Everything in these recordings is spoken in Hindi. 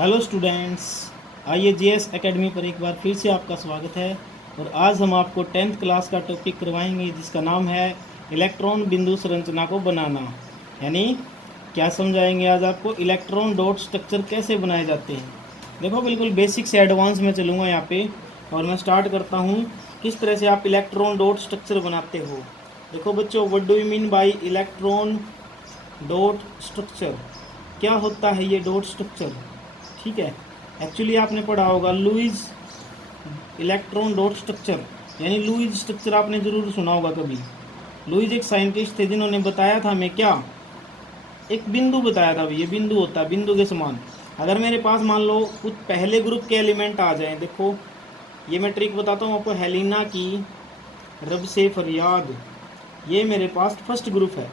हेलो स्टूडेंट्स, आइए जीएस एकेडमी पर एक बार फिर से आपका स्वागत है। और आज हम आपको 10th क्लास का टॉपिक करवाएंगे जिसका नाम है इलेक्ट्रॉन बिंदु संरचना को बनाना। यानी क्या समझाएंगे आज आपको, इलेक्ट्रॉन डॉट स्ट्रक्चर कैसे बनाए जाते हैं। देखो, बिल्कुल बेसिक से एडवांस में चलूँगा यहाँ पे, और मैं स्टार्ट करता हूँ किस तरह से आप इलेक्ट्रॉन डॉट स्ट्रक्चर बनाते हो। देखो बच्चों, what do you mean by electron dot structure? क्या होता है ये डॉट स्ट्रक्चर? ठीक है, एक्चुअली आपने पढ़ा होगा लुईस इलेक्ट्रॉन डॉट स्ट्रक्चर, यानी लुईस स्ट्रक्चर आपने ज़रूर सुना होगा कभी। लुईस एक साइंटिस्ट थे जिन्होंने बताया था हमें, क्या, एक बिंदु बताया था। ये बिंदु होता है, बिंदु के समान। अगर मेरे पास मान लो कुछ पहले ग्रुप के एलिमेंट आ जाएं, देखो ये मैं ट्रिक बताता हूँ आपको, हेलिना की रब से फरियाद, ये मेरे पास फर्स्ट ग्रुप है।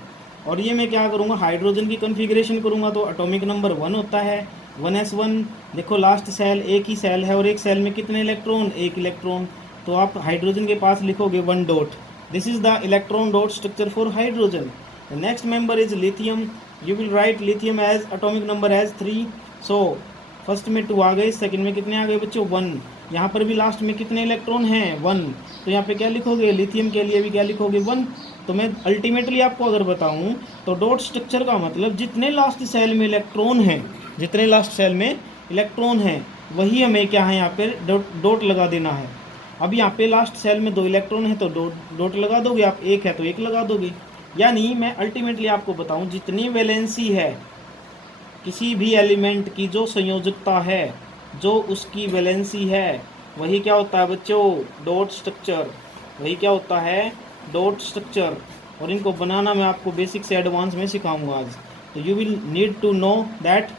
और ये मैं क्या करूँगा, हाइड्रोजन की कन्फिग्रेशन करूँगा तो एटॉमिक नंबर 1 होता है, 1s1। देखो लास्ट सेल, एक ही सेल है और एक सेल में कितने इलेक्ट्रॉन, एक इलेक्ट्रॉन। तो आप हाइड्रोजन के पास लिखोगे 1 dot. This is the electron dot structure for hydrogen. The next member is lithium. You will write lithium as atomic number as 3। So first में 2 आ गए, सेकंड में कितने आ गए बच्चों, 1। यहाँ पर भी लास्ट में कितने इलेक्ट्रॉन हैं, 1। तो यहाँ पे क्या लिखोगे, लिथियम के लिए भी क्या लिखोगे, 1। तो मैं अल्टीमेटली आपको अगर बताऊं तो डॉट स्ट्रक्चर का मतलब जितने लास्ट सेल में इलेक्ट्रॉन हैं, जितने लास्ट सेल में इलेक्ट्रॉन हैं वही हमें क्या है यहाँ पे डॉट लगा देना है। अब यहाँ पे लास्ट सेल में 2 इलेक्ट्रॉन है तो डॉट लगा दोगे आप, एक है तो एक लगा दोगे। यानी मैं अल्टीमेटली आपको बताऊं, जितनी वैलेंसी है किसी भी एलिमेंट की, जो संयोजकता है, जो उसकी वैलेंसी है, वही क्या होता है बच्चों, डॉट स्ट्रक्चर। वही क्या होता है, डॉट स्ट्रक्चर। और इनको बनाना मैं आपको बेसिक से एडवांस में सिखाऊंगा आज। तो you will need to know that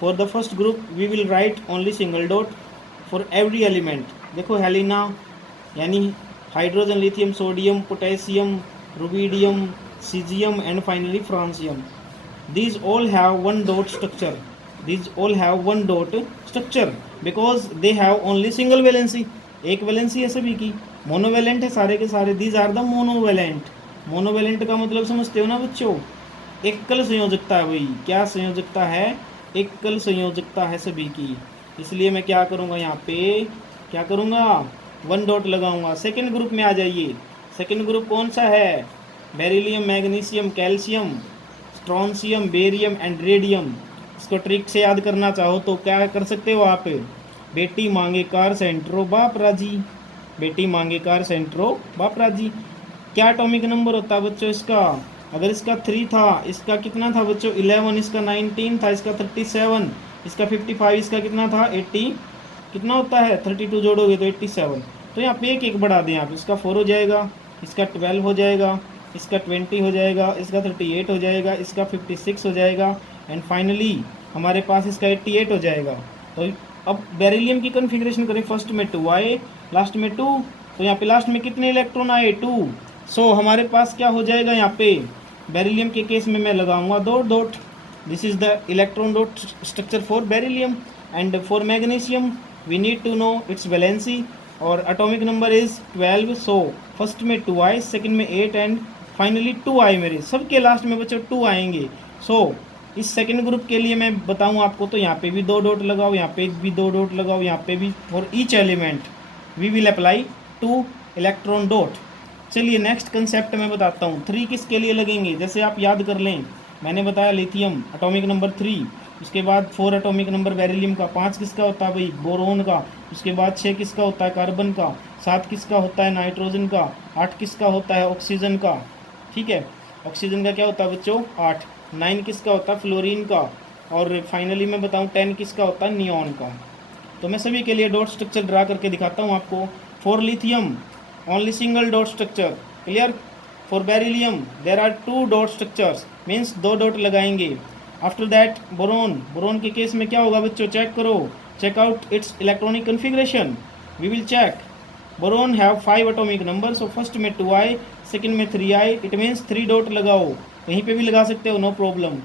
for the first group we will write only single dot for every element. देखो हेलिना यानी hydrogen, lithium, sodium, potassium, rubidium, caesium and finally francium. These all have one dot structure. These all have one dot structure because they have only single valency. एक वैलेंसी है सभी की, मोनोवेलेंट है सारे के सारे। These are the monovalent. Monovalent का मतलब समझते हो ना बच्चों, एकल संयोजकता है। वही क्या संयोजकता है, एकल संयोजकता है सभी की। इसलिए मैं क्या करूँगा, यहाँ पे क्या करूँगा, 1 डॉट लगाऊंगा। सेकेंड ग्रुप में आ जाइए। सेकेंड ग्रुप कौन सा है, beryllium, magnesium, calcium, strontium, barium and radium. इसको ट्रिक से याद करना चाहो तो क्या कर सकते हो आप, बेटी मांगे कार सेंट्रो बाप राजी, बेटी मांगे कार सेंट्रो बाप राजी। क्या एटॉमिक नंबर होता है बच्चों इसका, अगर इसका 3 था, इसका कितना था बच्चों 11, इसका 19 था, इसका 37, इसका 55, इसका कितना था 80, कितना होता है 32 जोड़ोगे तो 87। तो यहाँ पे एक एक बढ़ा दें आप, इसका 4 हो जाएगा, इसका 12 हो जाएगा, इसका 20 हो जाएगा, इसका 38 हो जाएगा, इसका 56 हो जाएगा एंड फाइनली हमारे पास इसका 88 हो जाएगा। तो अब बेरिलियम की कन्फिग्रेशन करें, फर्स्ट में 2 आए, लास्ट में 2, तो यहाँ पे लास्ट में कितने इलेक्ट्रॉन आए 2। सो हमारे पास क्या हो जाएगा, यहाँ पे बेरिलियम के केस में मैं लगाऊंगा 2 dot. This is the electron dot structure for beryllium. And for magnesium we need to know its valency और atomic number is 12। So first में 2 आए, सेकंड में 8 एंड फाइनली 2 आए। मेरे सबके लास्ट में बच्चों 2 आएंगे। सो इस सेकंड ग्रुप के लिए मैं बताऊं आपको तो यहाँ पे भी 2 डॉट लगाओ, यहाँ पे भी 2 डॉट लगाओ, यहाँ पे भी। For each element we will apply 2 electron dot. चलिए नेक्स्ट कंसेप्ट मैं बताता हूँ। 3 किसके लिए लगेंगे, जैसे आप याद कर लें, मैंने बताया लिथियम एटॉमिक नंबर 3, उसके बाद 4 एटॉमिक नंबर बेरिलियम का, 5 किसका होता है भाई बोरोन का, उसके बाद 6 किसका होता है कार्बन का, 7 किसका होता है नाइट्रोजन का, 8 किसका होता है ऑक्सीजन का। ठीक है, ऑक्सीजन का क्या होता है बच्चों 8, 9 किसका होता है फ्लोरीन का, और फाइनली मैं बताऊं 10 किसका होता है नियॉन का। तो मैं सभी के लिए डॉट स्ट्रक्चर ड्रा करके दिखाता हूं आपको। For lithium only single dot structure, clear. For beryllium there are 2 dot structures, means 2 dot लगाएंगे। आफ्टर दैट बोरोन, बोरोन के केस में क्या होगा बच्चों, चेक करो, check out its electronic configuration. We will check boron have 5 atomic number. So first में 2 आए, सेकंड में 3 आए, इट मीन्स 3 डॉट लगाओ, कहीं पे भी लगा सकते हो, no problem.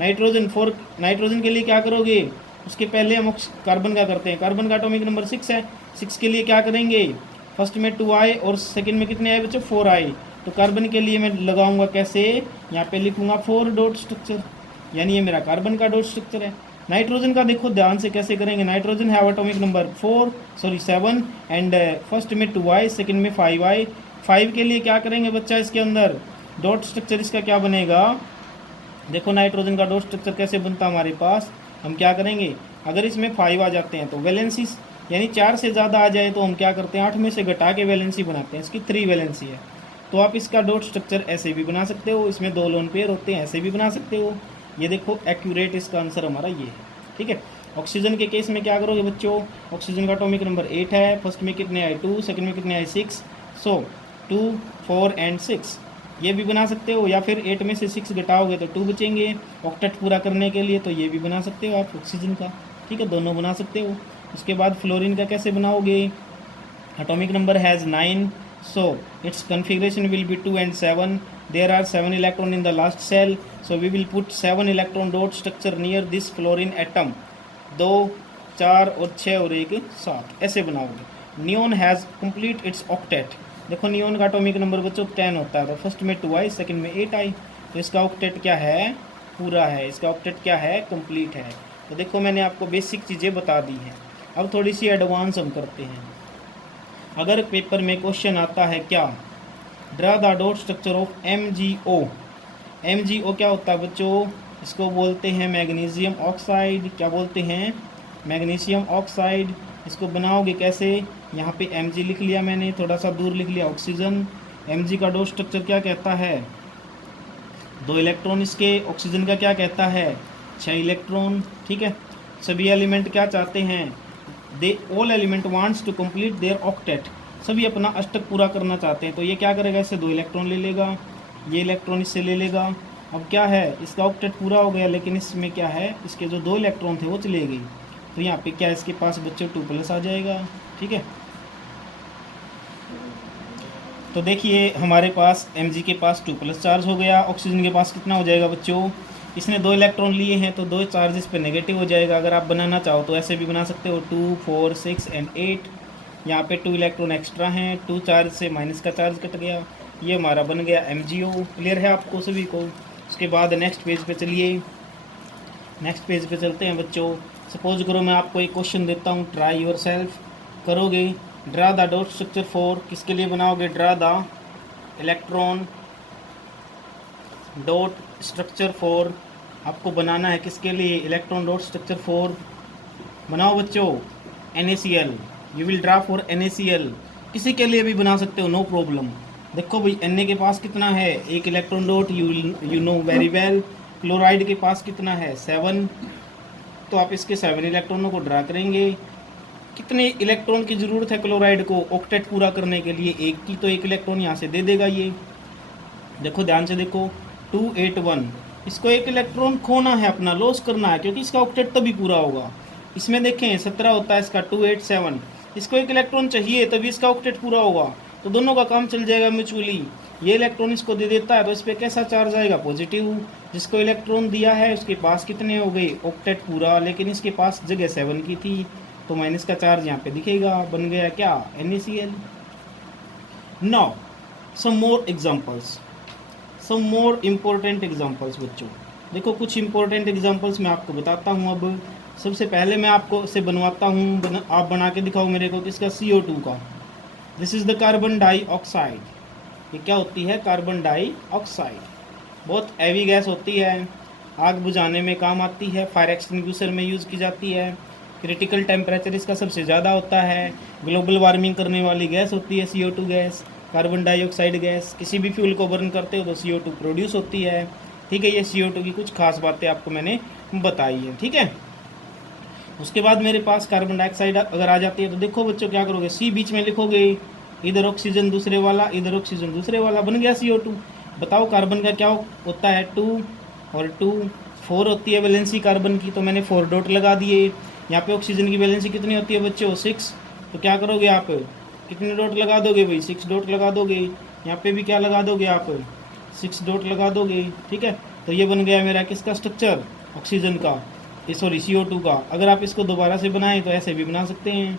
Nitrogen, for nitrogen के लिए क्या करोगे, उसके पहले हम कार्बन का करते हैं। कार्बन का एटॉमिक नंबर 6 है, 6 के लिए क्या करेंगे, फर्स्ट में 2 आए और सेकंड में कितने आए बच्चों 4 आए। तो कार्बन के लिए मैं लगाऊंगा कैसे, यहाँ पे लिखूंगा 4 डॉट स्ट्रक्चर, यानी ये मेरा कार्बन का डॉट स्ट्रक्चर है। नाइट्रोजन का देखो ध्यान से कैसे करेंगे। नाइट्रोजन है एटॉमिक नंबर 7 एंड फर्स्ट में 2i, सेकंड में 5i। 5 के लिए क्या करेंगे बच्चा, इसके अंदर डॉट स्ट्रक्चर इसका क्या बनेगा। देखो नाइट्रोजन का डॉट स्ट्रक्चर कैसे बनता है हमारे पास, हम क्या करेंगे, अगर इसमें 5 आ जाते हैं तो वैलेंसी यानी 4 से ज़्यादा आ जाए तो हम क्या करते हैं 8 में से घटा के वैलेंसी बनाते हैं, इसकी 3 वैलेंसी है। तो आप इसका डॉट स्ट्रक्चर ऐसे भी बना सकते हो, इसमें 2 लोन पेयर होते हैं ऐसे भी बना सकते हो। ये देखो एक्यूरेट इसका आंसर हमारा ये है, ठीक है। ऑक्सीजन के केस में क्या करोगे बच्चों, ऑक्सीजन का एटॉमिक नंबर 8 है, फर्स्ट में कितने आए 2, सेकंड में कितने आए 6, सो 2, 4 एंड 6 ये भी बना सकते हो, या फिर 8 में से 6 घटाओगे तो 2 बचेंगे ऑक्टेट पूरा करने के लिए, तो ये भी बना सकते हो आप ऑक्सीजन का, ठीक है, दोनों बना सकते हो। उसके बाद फ्लोरीन का कैसे बनाओगे, atomic number has 9, so its configuration will be 2 and 7. There are 7 electron in the last cell, so we will put 7 electron dot structure near this fluorine atom. 2, 4 और 6 और 1 7 ऐसे बनाओगे। Neon has complete it's octet. देखो नियोन का एटॉमिक नंबर बच्चों 10 होता है, तो फर्स्ट में 2i, सेकंड में 8i, तो इसका ऑक्टेट क्या है, पूरा है, इसका ऑक्टेट क्या है, कंप्लीट है। तो देखो मैंने आपको बेसिक चीज़ें बता दी हैं, अब थोड़ी सी एडवांस हम करते हैं। अगर पेपर में क्वेश्चन आता है क्या, draw the dot structure of MgO। MgO क्या होता है बच्चों, इसको बोलते हैं मैग्नीशियम ऑक्साइड, क्या बोलते हैं, मैग्नीशियम ऑक्साइड। इसको बनाओगे कैसे, यहाँ पे Mg लिख लिया मैंने, थोड़ा सा दूर लिख लिया ऑक्सीजन। Mg का डॉट स्ट्रक्चर क्या कहता है, 2 इलेक्ट्रॉन इसके, ऑक्सीजन का क्या कहता है 6 इलेक्ट्रॉन, ठीक है। सभी एलिमेंट क्या चाहते हैं, they all element wants to complete their octet, सभी अपना अष्टक पूरा करना चाहते हैं, तो ये क्या करेगा, इससे 2 इलेक्ट्रॉन ले लेगा, ये इलेक्ट्रॉन इससे ले लेगा। अब क्या है, इसका ऑक्टेट पूरा हो गया, लेकिन इसमें क्या है, इसके जो 2 इलेक्ट्रॉन थे वो चले गए, तो यहाँ पे क्या इसके पास बच्चों 2+ आ जाएगा, ठीक है। तो देखिए हमारे पास Mg के पास 2+ चार्ज हो गया, ऑक्सीजन के पास कितना हो जाएगा बच्चों, इसने 2 इलेक्ट्रॉन लिए हैं तो 2 चार्जेस पे नेगेटिव हो जाएगा। अगर आप बनाना चाहो तो ऐसे भी बना सकते हो, 2, 4, 6 एंड 8, यहाँ पे 2 इलेक्ट्रॉन एक्स्ट्रा हैं, 2 चार्ज से माइनस का चार्ज कट गया, ये हमारा बन गया MgO। क्लियर है आपको सभी को। उसके बाद नेक्स्ट पेज पे चलिए, नेक्स्ट पेज पे चलते हैं बच्चों। सपोज करो मैं आपको एक क्वेश्चन देता हूँ, ट्राई योर सेल्फ करोगे, draw the dot structure for, किसके लिए बनाओगे, draw the electron dot structure for, आपको बनाना है किसके लिए, इलेक्ट्रॉन डॉट स्ट्रक्चर फॉर, बनाओ बच्चों NaCl, you will draw for NaCl, किसी के लिए भी बना सकते हो, नो प्रॉब्लम। देखो भाई Na के पास कितना है, 1 electron dot, you know very well. Chloride के पास कितना है 7, तो आप इसके 7 इलेक्ट्रॉनों को ड्रा करेंगे। कितने इलेक्ट्रॉन की ज़रूरत है क्लोराइड को ऑक्टेट पूरा करने के लिए, 1 की, तो 1 इलेक्ट्रॉन यहाँ से दे देगा ये। देखो ध्यान से देखो 281, इसको 1 इलेक्ट्रॉन खोना है, अपना लॉस करना है, क्योंकि इसका ऑक्टेट तभी पूरा होगा। इसमें देखें 17 होता है इसका, 287, इसको 1 इलेक्ट्रॉन चाहिए तभी इसका ऑक्टेट पूरा होगा, तो दोनों का काम चल जाएगा म्यूचुअली। ये इलेक्ट्रॉन इसको दे देता है तो इस पर कैसा चार्ज आएगा, पॉजिटिव। जिसको इलेक्ट्रॉन दिया है उसके पास कितने हो गए, ऑक्टेट पूरा, लेकिन इसके पास जगह 7 की थी, तो माइनस का चार्ज यहाँ पे दिखेगा, बन गया क्या NaCl। Now some more examples, some more important examples बच्चों। देखो कुछ इंपॉर्टेंट एग्जांपल्स मैं आपको बताता हूँ। अब सबसे पहले मैं आपको इसे बनवाता हूँ, आप बना के दिखाओ मेरे को, किसका, CO2 का। This is the carbon dioxide, ये क्या होती है, कार्बन डाइऑक्साइड, बहुत हैवी गैस होती है, आग बुझाने में काम आती है, फायर एक्सटिंग्विशर में यूज़ की जाती है, क्रिटिकल टेम्परेचर इसका सबसे ज़्यादा होता है, ग्लोबल वार्मिंग करने वाली गैस होती है CO2 gas, carbon dioxide gas. किसी भी फ्यूल को बर्न करते हो तो CO2 प्रोड्यूस होती है, ठीक है। ये CO2 की कुछ खास बातें आपको मैंने बताई हैं, ठीक है। उसके बाद मेरे पास कार्बन डाइऑक्साइड अगर आ जाती है तो देखो बच्चों क्या करोगे, C बीच में लिखोगे, इधर ऑक्सीजन दूसरे वाला, इधर ऑक्सीजन दूसरे वाला, बन गया CO2। बताओ कार्बन का क्या होता है, 2 और 2 4 होती है वैलेंसी कार्बन की, तो मैंने 4 डॉट लगा दिए। यहाँ पे ऑक्सीजन की वैलेंसी कितनी होती है बच्चों, 6, तो क्या करोगे आप, कितने डॉट लगा दोगे भाई, 6 डॉट लगा दोगे। यहाँ पे भी क्या लगा दोगे आप, 6 डॉट लगा दोगे, ठीक है। तो ये बन गया मेरा किसका स्ट्रक्चर, ऑक्सीजन का, सॉरी CO2 का। अगर आप इसको दोबारा से बनाएं तो ऐसे भी बना सकते हैं,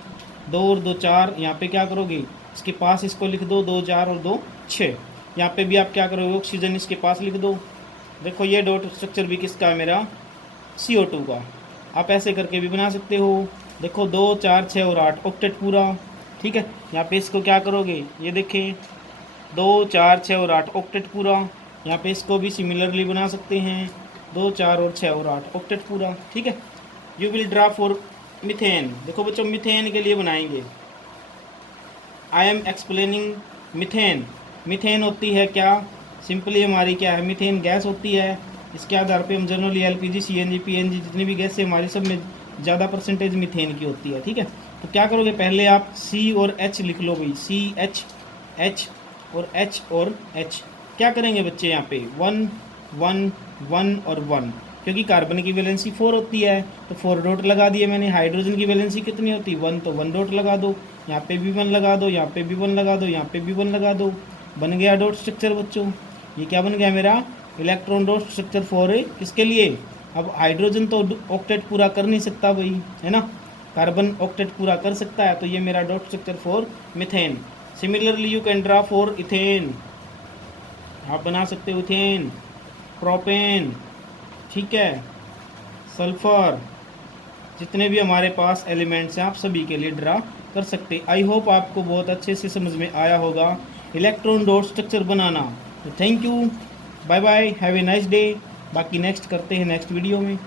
2 और 2 4, यहाँ पे क्या करोगे, इसके पास इसको लिख दो, 2 4 और 2 6, यहाँ पे भी आप क्या करोगे, ऑक्सीजन इसके पास लिख दो। देखो ये डॉट स्ट्रक्चर भी किसका है, मेरा CO2 का। आप ऐसे करके भी बना सकते हो। देखो 2 4 6 और 8 ऑक्टेट पूरा, ठीक है। यहाँ पे इसको क्या करोगे, ये देखें 2 4 6 और 8 ऑक्टेट पूरा। यहाँ पे इसको भी सिमिलरली बना सकते हैं 2 4 और 6 और 8 ऑक्टेट पूरा, ठीक है। You will draw for methane. देखो बच्चों मीथेन के लिए बनाएंगे। I am explaining methane. Methane होती है क्या, सिंपली हमारी क्या है, मीथेन गैस होती है। इसके आधार पे हम जनरली एलपीजी सीएनजी पीएनजी जितनी भी गैस है हमारी सब में ज़्यादा परसेंटेज मीथेन की होती है, ठीक है। तो क्या करोगे, पहले आप सी और एच लिख लो भाई, सी एच एच और एच। क्या करेंगे बच्चे यहाँ पे 1 1 1 और 1, क्योंकि कार्बन की वैलेंसी 4 होती है तो 4 डॉट लगा दिए मैंने। हाइड्रोजन की वैलेंसी कितनी होती है 1, तो 1 डॉट लगा दो। यहाँ पे भी 1 लगा दो, यहाँ पे भी 1 लगा दो, यहाँ पे भी 1 लगा दो। बन गया डॉट स्ट्रक्चर बच्चों। ये क्या बन गया मेरा, इलेक्ट्रॉन डॉट स्ट्रक्चर 4 है। किसके लिए, अब हाइड्रोजन तो ऑक्टेट पूरा कर नहीं सकता भाई, है ना, कार्बन ऑक्टेट पूरा कर सकता है, तो ये मेरा dot structure for methane. Similarly you can draw for ethane. आप बना सकते हो इथेन, प्रोपेन, ठीक है, सल्फर, जितने भी हमारे पास एलिमेंट्स हैं आप सभी के लिए ड्रा कर सकते। आई होप आपको बहुत अच्छे से समझ में आया होगा इलेक्ट्रॉन डॉट स्ट्रक्चर बनाना। तो thank you, bye bye, have a nice day. बाकी नेक्स्ट करते हैं नेक्स्ट वीडियो में।